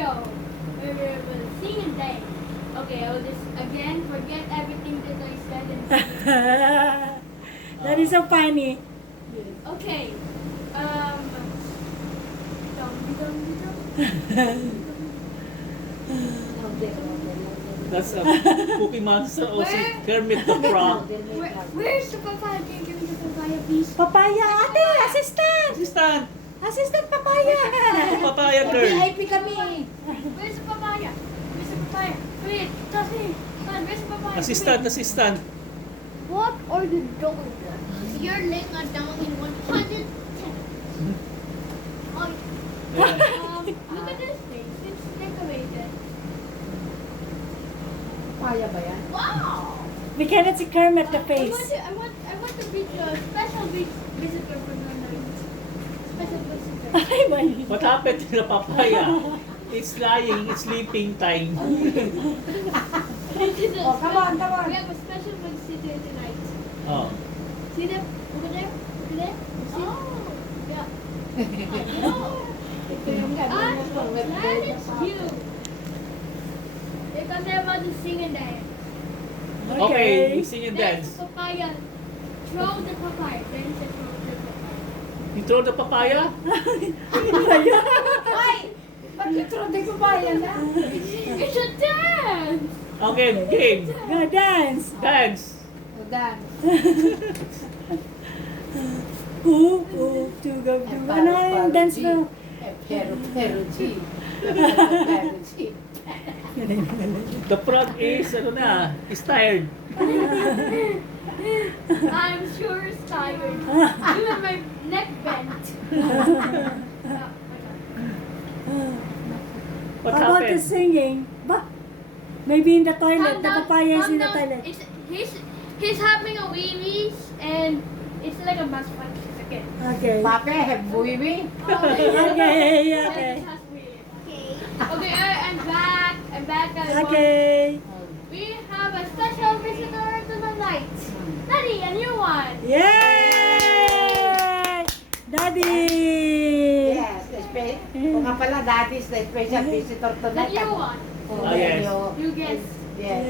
show where we will sing and dance. Okay, I will just again forget everything that I said and sing. That is so funny. Okay. That's a Cookie Monster, also Where? Kermit the Frog. Where's the papaya? Can you give me the papaya, please? Papaya, ate, assistant! Assistant! Assistant papaya! Papaya girl! VIP kami. Where's the papaya? Where's the papaya? Wait, Tassie. Where's the papaya? Assistant, assistant. What are you doing? Your legs are down in 110. Look at this thing. It's decorated. Kaya ba yan? Wow! We cannot see Kermit the face. I want to be a special visitor for the night. Special visitor. Ay, mali. What happened to the papaya? It's lying, it's sleeping time. Oh, come on, come on. We have a special visitor tonight. Oh. See them over there? Over there? See? Yeah. Ito yung gano'n mo pang That is you. Because I'm about to sing and dance. Okay, we sing and Dance dance. the papaya. Throw the papaya. Dance and throw the papaya. You throw the papaya? Ay! Pag-trode ko ba yan na? You should dance. Okay, game. Go dance. Dance. O, Dan. Tugaw. Ano nga yung dance mo? Pero G. The frog is, ano na, is tired. I'm sure it's tired. Even my neck bent. What How about the happened? singing? Ba? Maybe in the toilet. Calm The down, papaya is calm in the down. toilet. He's having a wee and it's like a bus fun. Okay. Okay. Pape, have buiwi. Okay. Okay, I'm back. I'm back. Okay. We have a special visitor tonight. Daddy, a new one. Yay! Daddy! Yes, kung nga pala, that is the special visitor The tonight. new one. Oh, Ah, yes. You guess. Yes.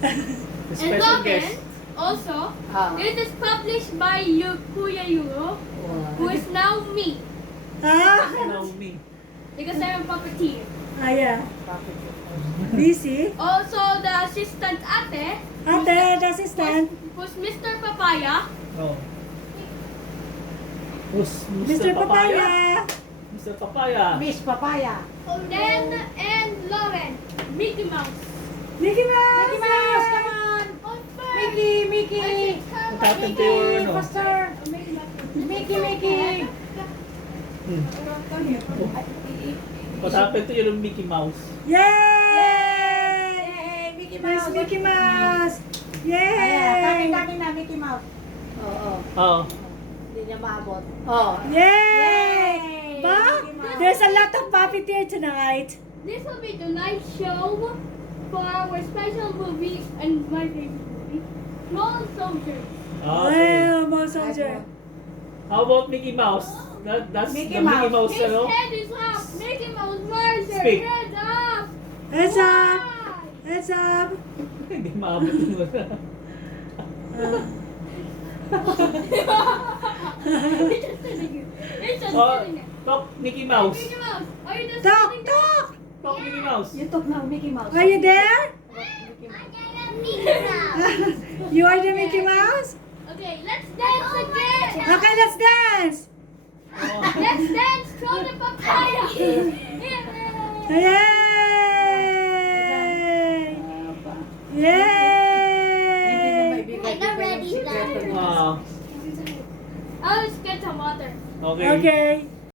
The And special comment guest. also. Ah. It is published by Kuya Hugo, who is now me Ah? Know me. because I am puppeteer. Ah, yeah. Busy. Also, the assistant ate, Ate, the assistant. who's Mr. Papaya. Oh. Who's Mr. Papaya. Mr. Papaya. Miss Papaya. Then, and Lauren, Mickey Mouse. Mickey Mouse. Mickey Mouse, come on. Mickey. What happened to your, ano? Faster. Mickey. What happened to your Mickey Mouse? Yay! Yay! Mickey Miss Mouse. Mickey Mouse. Ayan, Yay! kami na Mickey Mouse. Oo. Oh. Hindi niya maabot. Oh. Yay! Ba? There's a lot of puppeteer tonight. This will be the night show for our special movie and my favorite movie, Small Soldiers. Okay. Wow, Mo Soldier. How about Mickey Mouse? That's Mickey the Mickey Mouse. Mouse, His ano? head is up. Mickey Mouse, where's your Speak. head up? Heads up. Why? Heads up. Hindi maabot yung It's just sitting here. It's just Oh, sitting there. talk Mickey Mouse. Mickey Mouse, are you just Talk, sitting there? talk. Talk Mickey Mouse. You talk now, Mickey Mouse. Are you there? Mickey Mouse. You are the Mickey Mouse? Okay, let's dance again. Okay, let's dance. Oh. Let's dance through the papaya. Yay. Yay! Hindi niya Yay! maibigay-bigay yung secret. Ah, I'll just get some water. okay. Okay.